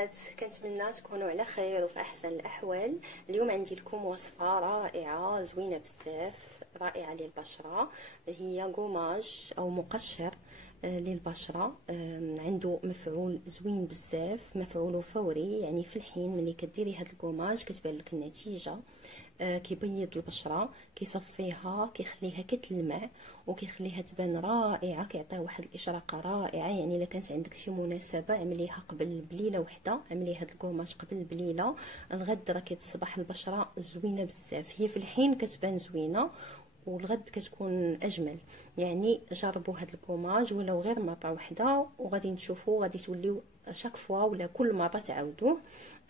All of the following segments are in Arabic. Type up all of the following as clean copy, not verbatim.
البنات، كنتمنى تكونوا على خير وفي احسن الاحوال. اليوم عندي لكم وصفه رائعه زوينه بزاف، رائعه للبشره. هي قماش او مقشر للبشره. عنده مفعول زوين بزاف، مفعوله فوري، يعني في الحين ملي كديري هذا القماش كتبان لك النتيجه. كيبيض البشره، كيصفيها، كيخليها كتلمع وكيخليها تبان رائعه، كيعطيها واحد الاشراقه رائعه. يعني الا كانت عندك شي مناسبه اعمليها قبل بليله وحده، اعملي هذا القماش قبل بليله، الغد راه كتصبح البشره زوينه بزاف. هي في الحين كتبان زوينه والغد كتكون اجمل. يعني جربوا هذا الكوماج ولو غير مره واحده وغادي تشوفوا، غادي توليو شاك فوا ولا كل مره تعاودوه.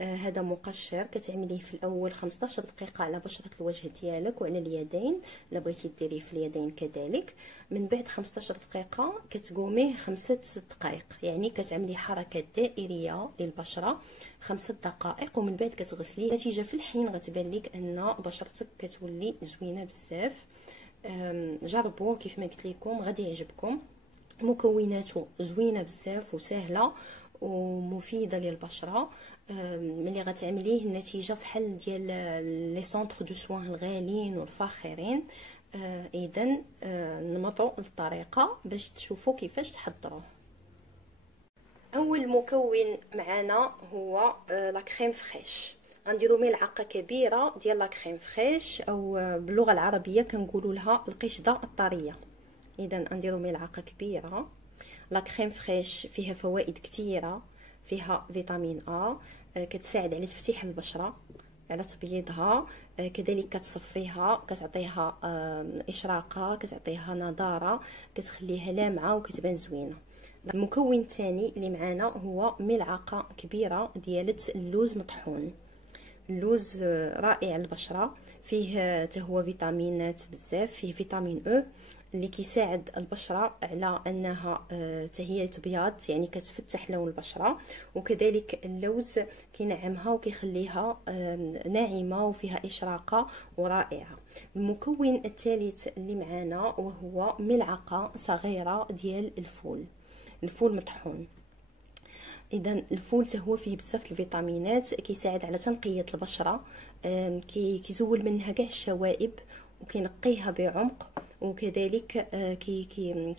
هذا مقشر كتعمليه في الاول 15 دقيقه على بشره الوجه ديالك وعلى اليدين، الا بغيتي ديريه في اليدين كذلك. من بعد 15 دقيقه كتقوميه 5 دقائق، يعني كتعملي حركات دائريه للبشره 5 دقائق ومن بعد كتغسليه. النتيجه في الحين غتبان لك ان بشرتك كتولي زوينه بزاف. جربوه كيف ما قلت لكم، غادي يعجبكم. مكوناته زوينه بزاف وسهله ومفيده للبشره. ملي غتعمليه النتيجه فحال ديال لي سونطر دو سوان الغاليين والفاخرين. اذا نمطوا الطريقه باش تشوفوا كيفاش تحضروه. اول مكون معنا هو لا كريم فريش. غنديروا ملعقه كبيره ديال لا كريم فريش، او باللغه العربيه كنقولوا لها القشده الطريه. اذا غنديروا ملعقه كبيره. لا كريم فريش فيها فوائد كثيره، فيها فيتامين ا، كتساعد على تفتيح البشره، على تبييضها، كذلك كتصفيها، كتعطيها اشراقه، كتعطيها نضاره، كتخليها لامعه وكتبان زوينه. المكون الثاني اللي معانا هو ملعقه كبيره ديال اللوز مطحون. اللوز رائع للبشره، فيه حتى هو فيتامينات بزاف، فيه فيتامين او اللي كيساعد البشره على انها هي تبيض، يعني كتفتح لون البشره. وكذلك اللوز كينعمها وكيخليها ناعمه وفيها اشراقه ورائعه. المكون الثالث اللي معانا وهو ملعقه صغيره ديال الفول مطحون. اذا الفول هو فيه بزاف الفيتامينات، كيساعد على تنقيه البشره، كيزول منها كاع الشوائب وكينقيها بعمق، وكذلك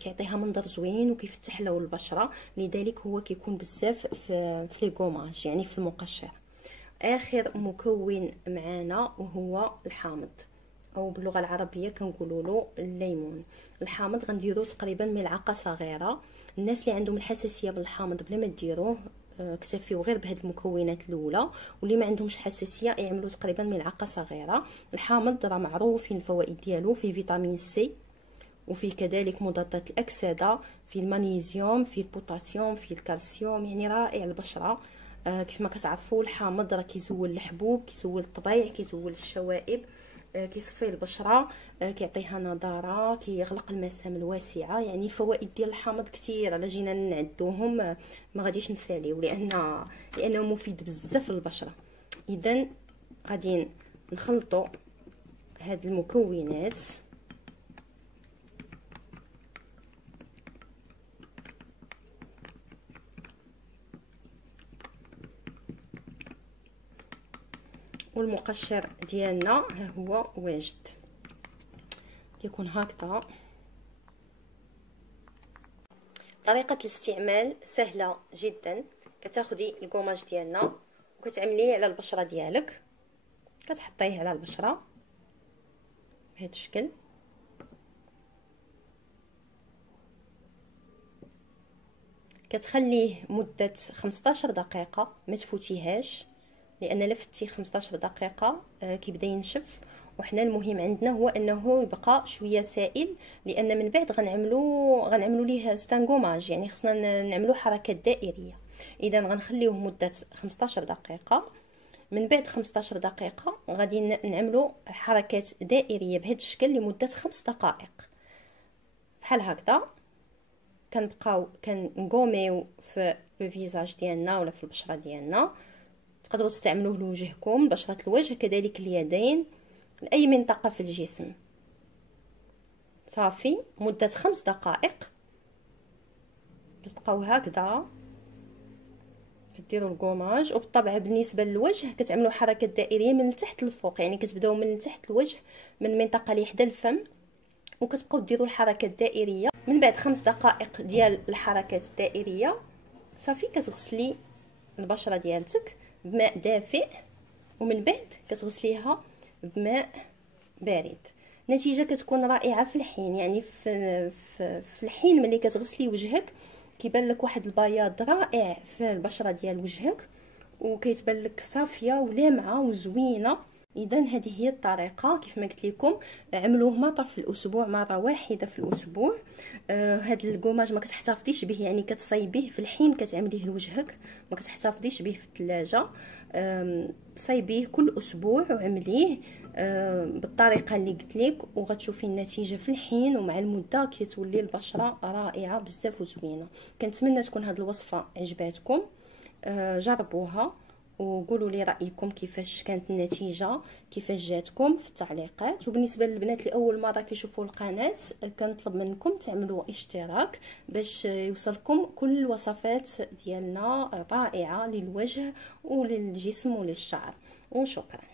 كيعطيها منظر زوين وكيفتح لون البشره. لذلك هو كيكون بزاف في لي غوماج، يعني في المقشر. اخر مكون معنا وهو الحامض، او باللغه العربيه كنقولوا له الليمون. الحامض غنديروا تقريبا ملعقه صغيره. الناس اللي عندهم الحساسيه من الحامض بلا ما ديروه، اكتفيو غير بهاد المكونات الاولى، واللي ما عندهمش حساسيه يعملوا تقريبا ملعقه صغيره. الحامض راه معروفين الفوائد ديالو، فيه فيتامين سي، وفيه كذلك مضادات الاكسده، فيه المغنيسيوم، فيه البوتاسيوم، فيه الكالسيوم، يعني رائع للبشره. كيف ما كتعرفوا الحامض راه كيزول الحبوب، كيزول الطبيع، كيزول الشوائب، كيصفي البشره، كيعطيها نضاره، كيغلق المسام الواسعه. يعني الفوائد ديال الحامض كثير، الا جينا نعدوهم ما غاديش نساليو، لانه مفيد بزاف للبشره. اذا غادي نخلطوا هاد المكونات. والمقشر ديالنا ها هو واجد، كيكون هكذا. طريقه الاستعمال سهله جدا. كتاخدي الكوماج ديالنا وكتعمليه على البشره ديالك، كتحطيه على البشره بهذا الشكل، كتخليه مده 15 دقيقه، ما تفوتيهاش، لان لفتي 15 دقيقه كيبدا ينشف. وحنا المهم عندنا هو انه يبقى شويه سائل، لان من بعد غنعملوا ليه ستانغوماج، يعني خصنا نعملوا حركات دائريه. اذا غنخليوه مده 15 دقيقه. من بعد 15 دقيقه غادي نعملوا حركات دائريه بهذا الشكل لمده 5 دقائق بحال هكذا. كنبقاو كنقوميو في لو فيزاج ديالنا ولا في البشره ديالنا. تقدروا تستعملوه لوجهكم، بشره الوجه، كذلك اليدين، لاي منطقه في الجسم. صافي مده 5 دقائق كتبقاو هكذا ديروا الكوماج. وبالطبع بالنسبه للوجه كتعملوا حركه دائريه من التحت للفوق، يعني كتبداو من تحت الوجه من المنطقه اللي حدا الفم، وكتبقاو ديروا الحركه الدائريه. من بعد 5 دقائق ديال الحركات الدائريه صافي كتغسلي البشره ديالتك بماء دافئ، ومن بعد كتغسليها بماء بارد. النتيجه كتكون رائعه في الحين، يعني في الحين ملي كتغسلي وجهك كيبان لك واحد البياض رائع في البشره ديال وجهك، وكيتبان لك صافيه ولامعه وزوينه. اذا هذه هي الطريقه كيف ما قلت لكم، عملوه مره في الاسبوع، مره واحده في الاسبوع. هذا الكوماج ما كتحتفظيش به، يعني كتصايبيه في الحين كتعمليه لوجهك، ما كتحتفظيش به في الثلاجه. صايبيه كل اسبوع وعمليه بالطريقه اللي قلت لك، وغتشوفي النتيجه في الحين، ومع المده كتولي البشره رائعه بزاف وزوينه. كنتمنى تكون هذه الوصفه عجباتكم، جربوها وقولوا لي رايكم كيفاش كانت النتيجه، كيفاش جاتكم في التعليقات. وبالنسبه للبنات اللي اول مره كيشوفوا القناه كنطلب منكم تعملوا اشتراك باش يوصلكم كل الوصفات ديالنا الرائعه للوجه وللجسم وللشعر. وشكرا.